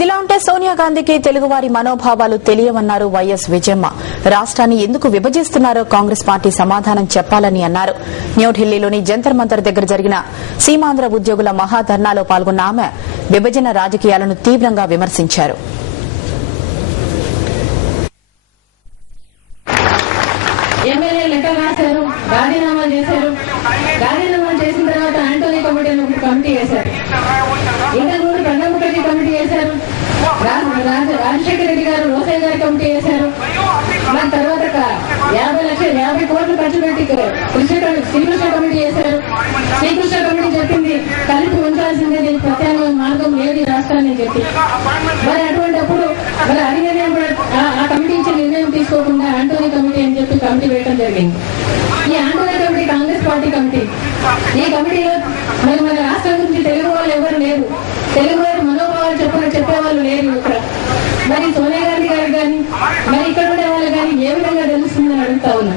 ఇదిలా ఉంటే సోనియా గాంధీకి తెలుగువారి మనోభావాలు తెలియవన్నారు వైఎస్ విజయమ్మ. రాష్ట్రాన్ని ఎందుకు విభజిస్తున్నారో కాంగ్రెస్ పార్టీ సమాధానం చెప్పాలని అన్నారు. న్యూఢిల్లీలోని జంతర్ మంతర్ దగ్గర జరిగిన సీమాంధ్ర ఉద్యోగుల మహాధర్నాలో పాల్గొన్న ఆమె విభజన రాజకీయాలను తీవ్రంగా విమర్శించారు. రాజీనామాలు చేశారు. రాజీనామాలు చేసిన తర్వాత ఆంటోనీ కమిటీ అని ఒక కమిటీ వేశారు. ఇంతకుముందు ప్రణబ్ ముఖర్జీ కమిటీ వేశారు. రాజశేఖర రెడ్డి గారు రోసయ్య గారి కమిటీ వేశారు. దాని తర్వాత 50 కోట్లు ఖర్చు పెట్టి శ్రీకృష్ణ కమిటీ వేశారు. శ్రీకృష్ణ కమిటీ చెప్పింది కలిపి ఉంచాల్సిందే, దీనికి ప్రత్యామ్నాయ మార్గం లేదు రాష్ట్రాన్ని చెప్పి. మరి అటువంటిప్పుడు మరి అడిగిన ఆ కమిటీ ఇచ్చే నిర్ణయం తీసుకోకుండా ఆంటోనీ కమిటీ అని చెప్పి కమిటీ వేయడం జరిగింది. ఈ ఆందోళన కమిటీ కాంగ్రెస్ పార్టీ కమిటీ. ఈ కమిటీలో మరి మన రాష్ట్రం గురించి తెలుగు వాళ్ళు ఎవరు లేరు, తెలుగు వారి మనోభావాలు చెప్పేవాళ్ళు లేరు ఇక్కడ. మరి సోనియా గాంధీ గారికి కానీ మరి ఇక్కడ ఉండే వాళ్ళు కానీ ఏ విధంగా తెలుస్తుందని అడుగుతా ఉన్నా.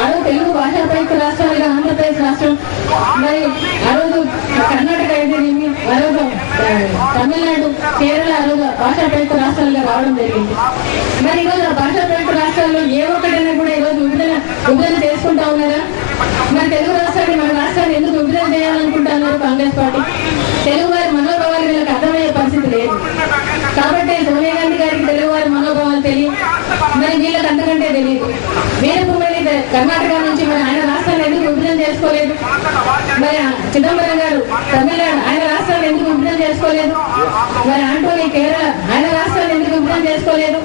ఆడో తెలుగు భాషా ప్రయుక్త రాష్ట్రాలుగా ఆంధ్రప్రదేశ్ రాష్ట్రం, మరి ఆ రోజు కర్ణాటక అయితేనేమి, ఆ రోజు తమిళనాడు, కేరళ ఆ రోజు భాషా ప్రయుక్త రాష్ట్రాలుగా రావడం జరిగింది. మరి ఈరోజు ఆ భాషా ప్రయుక్త రాష్ట్రాల్లో ఏ ఒక్కటైనా కూడా ఈరోజు విభజన చేసుకుంటా ఉన్నారా? మరి తెలుగు రాష్ట్రాన్ని మన రాష్ట్రాన్ని ఎందుకు విభజన చేయాలనుకుంటున్నారు కాంగ్రెస్ పార్టీ? తెలుగు వారి మనోభావాలు వీళ్ళకి అర్థమయ్యే పరిస్థితి లేదు. కాబట్టి సోనియా గాంధీ గారికి తెలుగు వారి మనోభావాలు తెలియదు, మరి వీళ్ళకి అంతకంటే తెలియదు. వీరభూమి కర్ణాటక నుంచి మరి ఆయన రాష్ట్రాన్ని ఎందుకు విభజన చేసుకోలేదు? మరి చిదంబరం గారు తమిళనాడు ఆయన రాష్ట్రాన్ని ఎందుకు విభజన చేసుకోలేదు? మరి ఆంటోనీ కేరళ ఆయన రాష్ట్రాన్ని ఎందుకు విభజన చేసుకోలేదు?